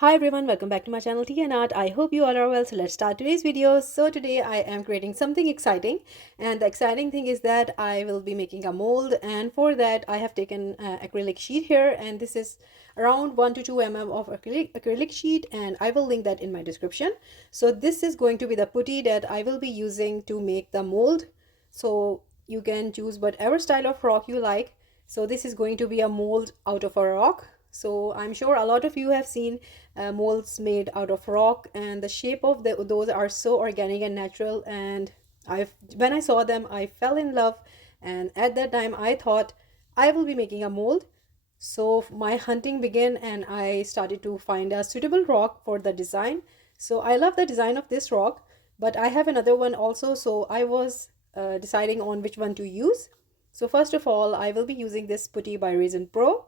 Hi everyone, welcome back to my channel Tea&Art. I hope you all are well. So let's start today's video. So today I am creating something exciting, and the exciting thing is that I will be making a mold, and for that I have taken acrylic sheet here, and this is around 1 to 2 mm of acrylic sheet, and I will link that in my description. So this is going to be the putty that I will be using to make the mold. So you can choose whatever style of rock you like. So this is going to be a mold out of a rock. So I'm sure a lot of you have seen molds made out of rock, and the shape of those are so organic and natural, and when I saw them I fell in love, and at that time I thought I will be making a mold. So my hunting began and I started to find a suitable rock for the design. So I love the design of this rock, but I have another one also, so I was deciding on which one to use. So first of all, I will be using this putty by Resin Pro.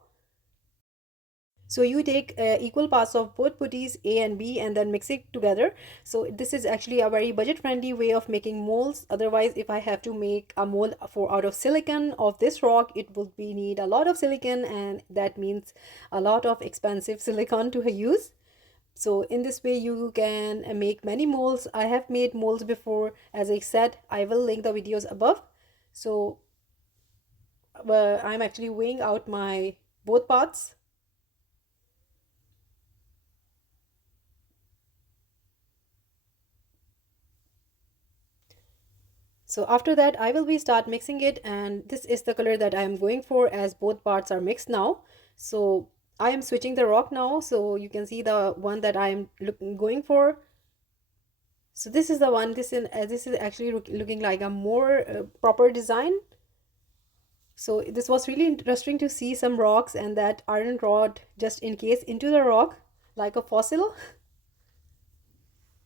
So you take equal parts of both putties A and B and then mix it together. So this is actually a very budget friendly way of making molds. Otherwise, if I have to make a mold for out of silicon of this rock, it would be need a lot of silicon, and that means a lot of expensive silicon to use. So in this way you can make many molds. I have made molds before, as I said. I will link the videos above. So I'm actually weighing out my both parts. So after that I will be start mixing it, and this is the color that I am going for as both parts are mixed now. So I am switching the rock now, so you can see the one that I am going for. So this is the one. This is actually looking like a more proper design. So this was really interesting to see some rocks and that iron rod just encased into the rock like a fossil.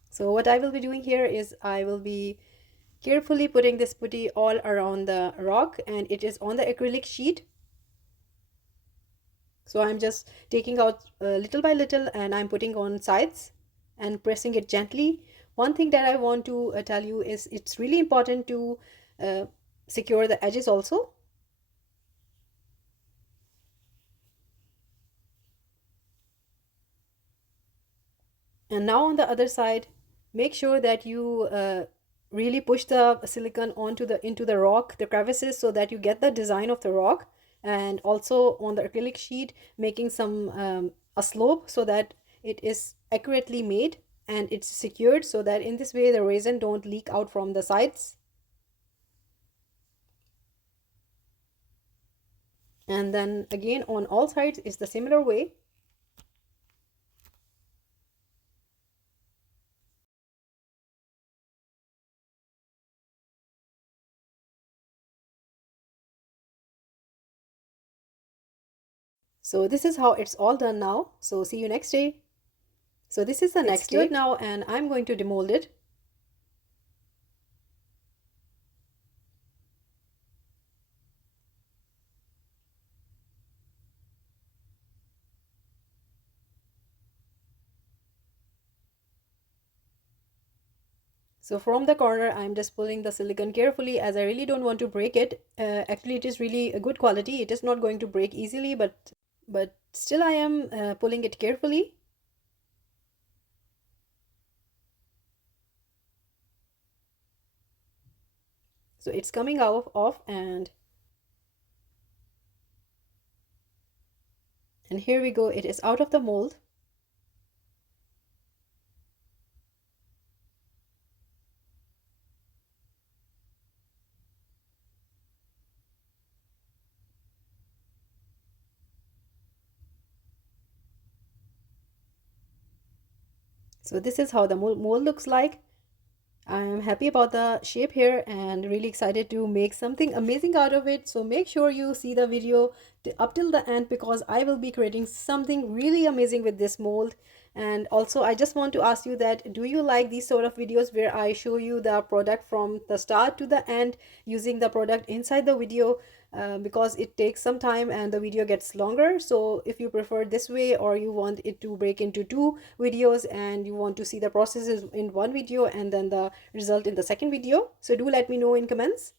So what I will be doing here is I will be carefully putting this putty all around the rock, and it is on the acrylic sheet. So I'm just taking out little by little, and I'm putting on sides and pressing it gently. One thing that I want to tell you is it's really important to uh, secure the edges also. And now on the other side, make sure that you really push the silicone onto the into the rock, the crevices, so that you get the design of the rock. And also on the acrylic sheet, making some a slope so that it is accurately made and it's secured, so that in this way the resin don't leak out from the sides. And then again on all sides is the similar way. So this is how it's all done now. So see you next day. So this is the next day now, and I'm going to demold it. So from the corner, I'm just pulling the silicone carefully, as I really don't want to break it. Actually, it is really a good quality. It is not going to break easily, but still I am pulling it carefully. So it's coming out off, and here we go. It is out of the mold. So this is how the mold looks like. I am happy about the shape here and really excited to make something amazing out of it. So make sure you see the video up till the end, because I will be creating something really amazing with this mold. And also I just want to ask you that, do you like these sort of videos where I show you the product from the start to the end, using the product inside the video? Because it takes some time and the video gets longer. So if you prefer this way, or you want it to break into two videos and you want to see the processes in one video and then the result in the second video, so do let me know in comments.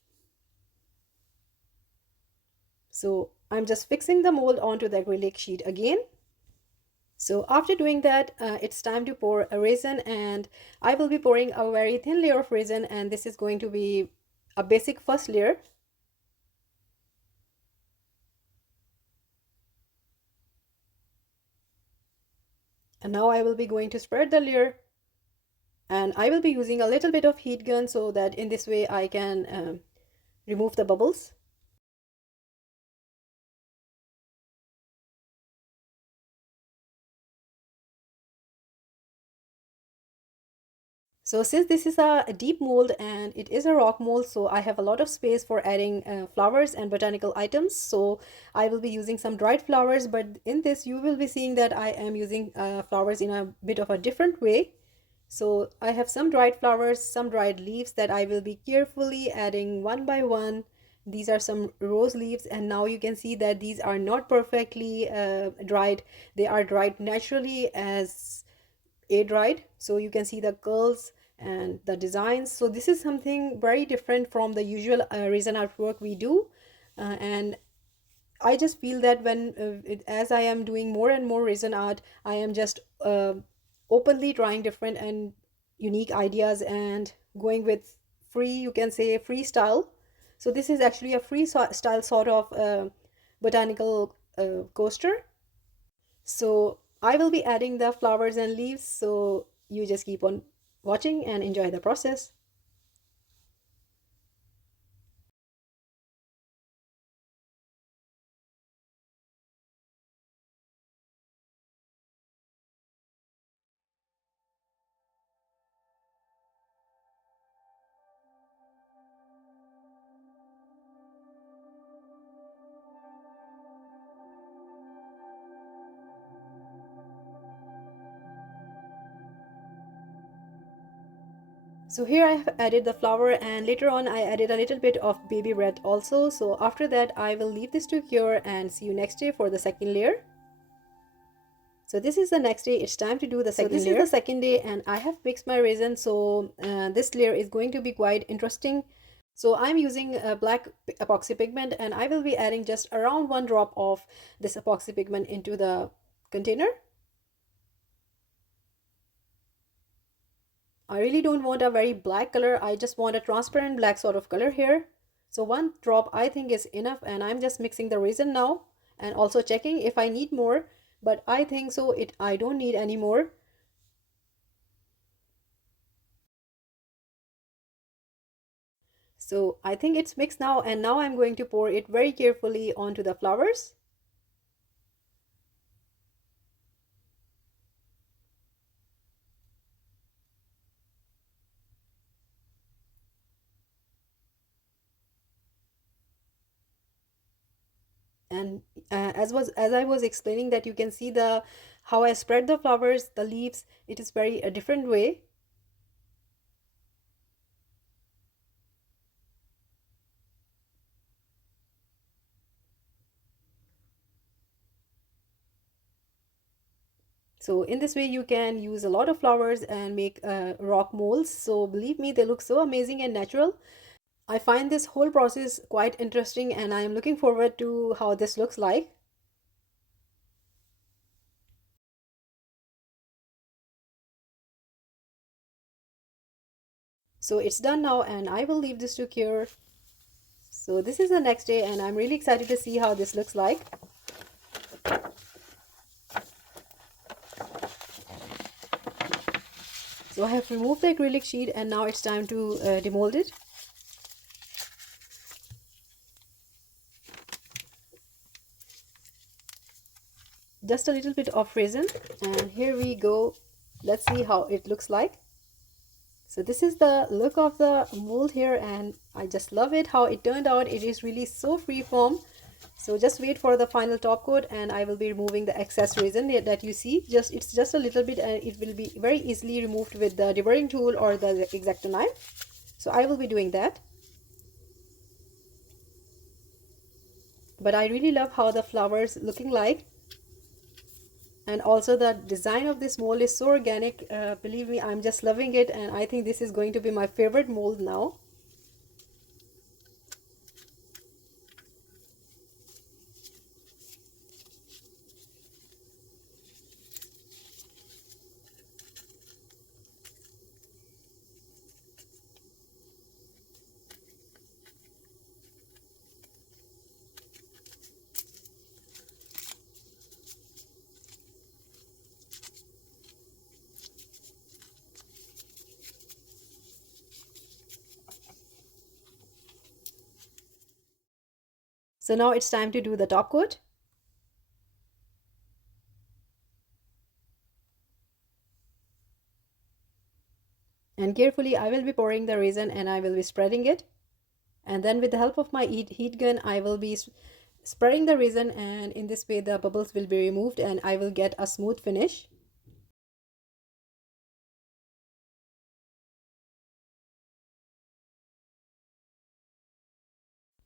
So I'm just fixing the mold onto the acrylic sheet again. So after doing that, it's time to pour a resin, and I will be pouring a very thin layer of resin, and this is going to be a basic first layer. And now I will be going to spread the layer, and I will be using a little bit of heat gun so that in this way I can remove the bubbles. So since this is a deep mold and it is a rock mold, so I have a lot of space for adding flowers and botanical items. So I will be using some dried flowers, but in this you will be seeing that I am using flowers in a bit of a different way. So I have some dried flowers, some dried leaves that I will be carefully adding one by one. These are some rose leaves, and now you can see that these are not perfectly dried. They are dried naturally as air dried, so you can see the curls and the designs. So this is something very different from the usual resin artwork we do, and I just feel that when as I am doing more and more resin art, I am just openly trying different and unique ideas and going with free, you can say, freestyle. So this is actually a style sort of botanical coaster. So I will be adding the flowers and leaves, so you just keep on watching and enjoy the process. So here I have added the flower, and later on I added a little bit of baby red also. So after that I will leave this to cure and see you next day for the second layer. So this is the next day, it's time to do the second layer. So this is the second day and I have mixed my resin, so this layer is going to be quite interesting. So I'm using a black epoxy pigment, and I will be adding just around 1 drop of this epoxy pigment into the container. I really don't want a very black color, I just want a transparent black sort of color here. So 1 drop I think is enough, and I'm just mixing the resin now and also checking if I need more, but I think so I don't need any more. So I think it's mixed now, and now I'm going to pour it very carefully onto the flowers. And as I was explaining, that you can see the how I spread the flowers, the leaves, it is very a different way. So in this way you can use a lot of flowers and make rock molds. So believe me, they look so amazing and natural. I find this whole process quite interesting, and I am looking forward to how this looks like. So it's done now, and I will leave this to cure. So this is the next day, and I'm really excited to see how this looks like. So I have removed the acrylic sheet, and now it's time to demold it. Just a little bit of resin, and here we go. Let's see how it looks like. So this is the look of the mold here, and I just love it how it turned out. It is really so freeform. So just wait for the final top coat, and I will be removing the excess resin that you see. It's just a little bit, and it will be very easily removed with the deburring tool or the X-Acto knife. So I will be doing that. But I really love how the flowers looking like, and also the design of this mold is so organic. Believe me, I'm just loving it, and I think this is going to be my favorite mold now. So now it's time to do the top coat. And carefully I will be pouring the resin and I will be spreading it. And then with the help of my heat gun, I will be spreading the resin, and in this way the bubbles will be removed and I will get a smooth finish.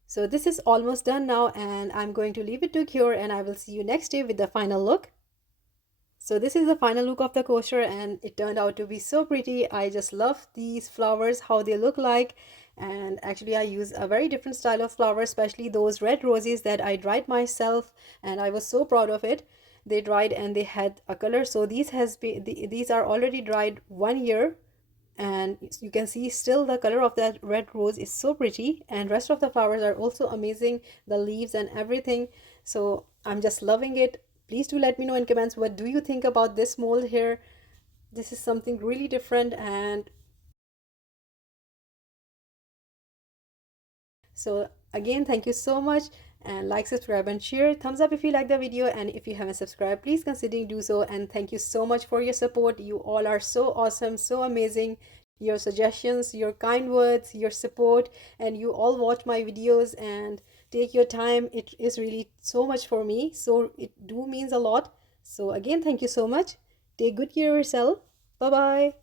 So this is almost done now, and I'm going to leave it to cure, and I will see you next day with the final look. So this is the final look of the coaster, and it turned out to be so pretty. I just love these flowers, how they look like. And actually I use a very different style of flower, especially those red roses that I dried myself, and I was so proud of it. They dried and they had a color. So these are already dried 1 year, and you can see still the color of that red rose is so pretty, and rest of the flowers are also amazing, the leaves and everything. So I'm just loving it. Please do let me know in comments, what do you think about this mold here? This is something really different. And so again, thank you so much, and like, subscribe and share. Thumbs up if you like the video, and if you haven't subscribed, please consider do so. And thank you so much for your support. You all are so awesome, so amazing. Your suggestions, your kind words, your support, and you all watch my videos and take your time. It is really so much for me, so it do means a lot. So again, thank you so much. Take good care of yourself. Bye bye.